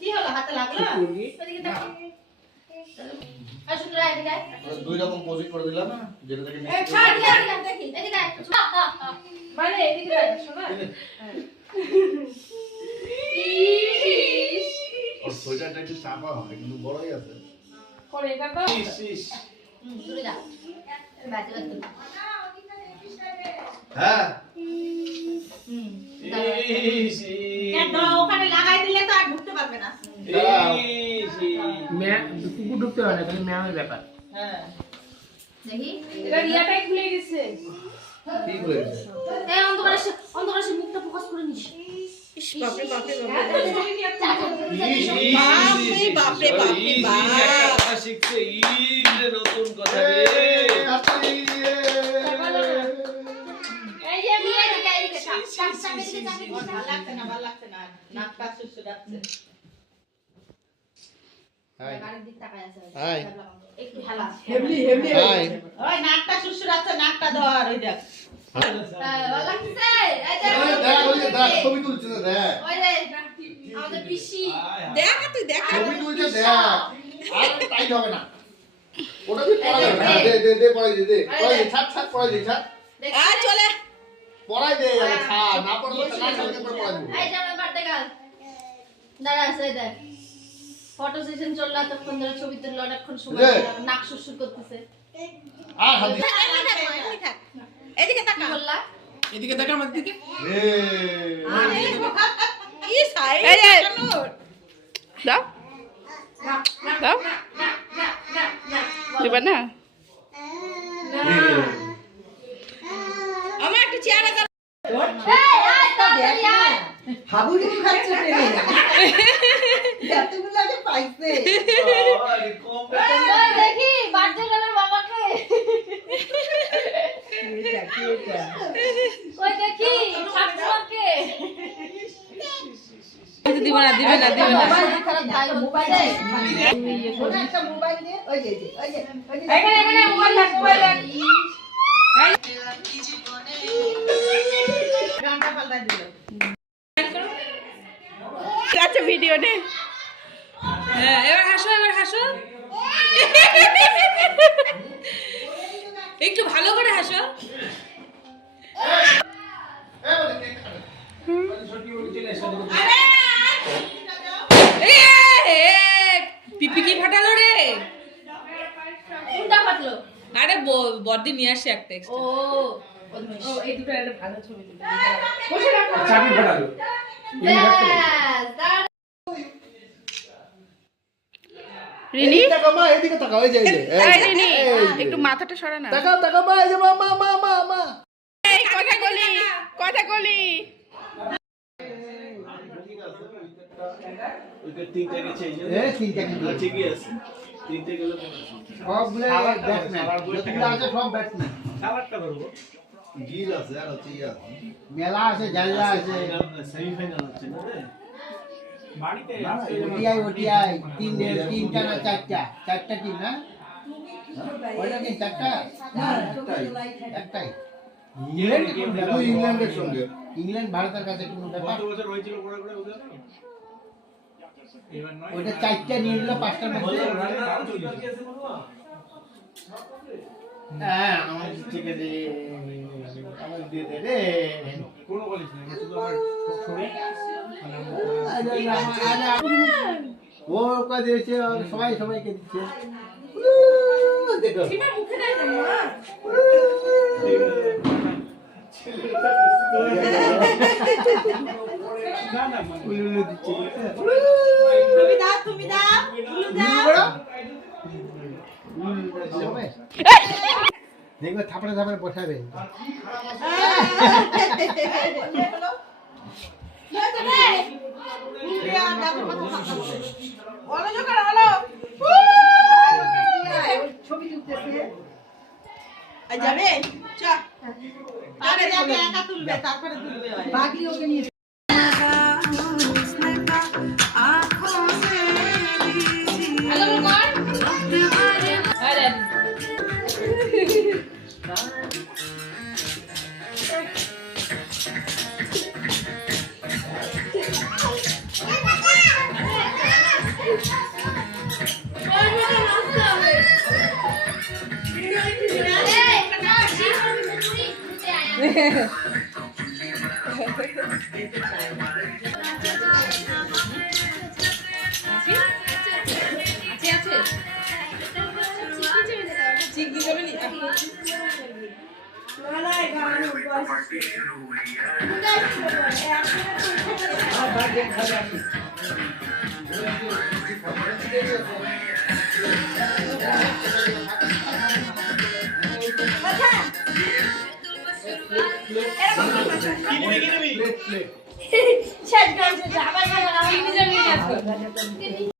কি হলো হাতে লাগলো ওদিকে দেখো আসুন রে এদিকে দুই রকম পজিট করে দিলাম যেটা থেকে এই ছাড় দেখি এদিকে মানে এদিকে শোনা আর সোয়েটারটা একটু চাপা হয় কিন্তু বড়ই আছে পরে এটা তো দূরে যা বাজে লাগতো হ্যাঁ ওখানে লাগাই দিলে তো আর ঢুকতে পারবে না কুকুর ঢুকতে পারে না, খালি ম্যামের ব্যাপার। হ্যাঁ দেখি এটা রিয়াটাই খুলে গেছে কি করে গেছে এই অন্ধকারে সে মুখটা ফোকাস করে নিস ইস বাপরে বাপরে বাপরে একটা কথা শিখছে ইরে নতুন কথা রে এই যে নিয়ে দিকে ভালো লাগছে না নাকটা সুসুরাচ্ছে হাই গাড়ির দিক তাকায় আছে হাই একটু হেলা হেভলি হাই ওই নাকটা সুসুরাচ্ছে নাকটা ধর ওই দেখ ভালো লাগছে এই দেখ দেখ ছবি তুলছে না দেখ ওই দেখ আমাদের পিসি দেখ তুই দেখ ছবি তুলছে দেখ আর টাইট হবে না ওটা তুই পড়াই দে পড়াই দে ছাড় পড়াই দে ছাড় আ চলে পড়াই দে আরে ছাড় না পড়লে তো না কালকে পড়াই দেব এই যে আমার বার্থডে গাল দাঁড়া আছে দেখ ফটো সেশন চললো তখন ধরে ছবি তুললো অনেকক্ষণ সময় নাক সুরসুর করতেছে আর হাত দি এদিকে তাকা বললা এদিকে দেখা আমার দিকে ই সাইড দাও দাও দিবা না আমার একটা চেয়ার আছে এই আয় তাড়াতাড়ি আয় হাবুড়ি খাচ্ছে ট্রেনে এতগুলো আগে পাইছে ওই দেখি বার্থডে গালের বাবাকে ওই দেখি ছাত্রকে দিবা না মোবাইল খারাপ তাই মোবাইল ওটা একটা মোবাইল দিয়ে ওই যে এখানে মোবাইল রাখ গানটা পাল্টাই দিল আচ্ছা ভিডিও নে হ্যাঁ এবার হাসো একটু ভালো করে হাসো পিপি কি ফাটালো রে কোনটা ফাটলো আরে বর্দি নিয়ে আসছে একটা ও এই দুটো একটা ভালো ছবি তুলে বসে রাখো চাবি ফাটালো ব্যাস দাঁড়া রিনি টাকা মা এদিকে তাকাও এই যে এই রিনি একটু মাথাটা সরা না টাকা মা এই যে মা এই কথা কলি ওইটা তিনটা গেছে এই যে তিনটা কি ঠিকই আছে তিনটা গেলে সবগুলো ব্যাটসম্যান যতগুলো আছে সব ব্যাটসম্যান খাবারটা করবো গিল আছে আর হচ্ছে ইয়া মেলা আছে জায়গা আছে সেমিফাইনাল হচ্ছে না রে বাড়িতে ওটিআই তিনটা না চারটা টিম না ওইটা কি চারটা একটাই ইংল্যান্ডের সঙ্গে ইংল্যান্ড ভারতের কাছে কোনো ব্যাপার কত বছর হয়েছিল পড়া করে ওদের এবার নয় ওইটা চারটা নিয়ে নিল পাঁচটার মধ্যে হ্যাঁ আমার থেকে দে আমার দিয়ে দে রে কোনো বলিস না শুধু আমার ছবি ও কা দিয়েছে সবাইকে দিচ্ছে দেখো মুখে দেয় মা না না মানে উলুলু দিচ্ছে তুমি দাও দেখবে থাপড়ে বসাবে ছবি তুলতেছে যাবে একা তুলবে তারপরে তুলবে বাকি ওকে নিয়ে Bye. শেষ গান শেষ আবার গান আমি নিজে নিয়ে আসবো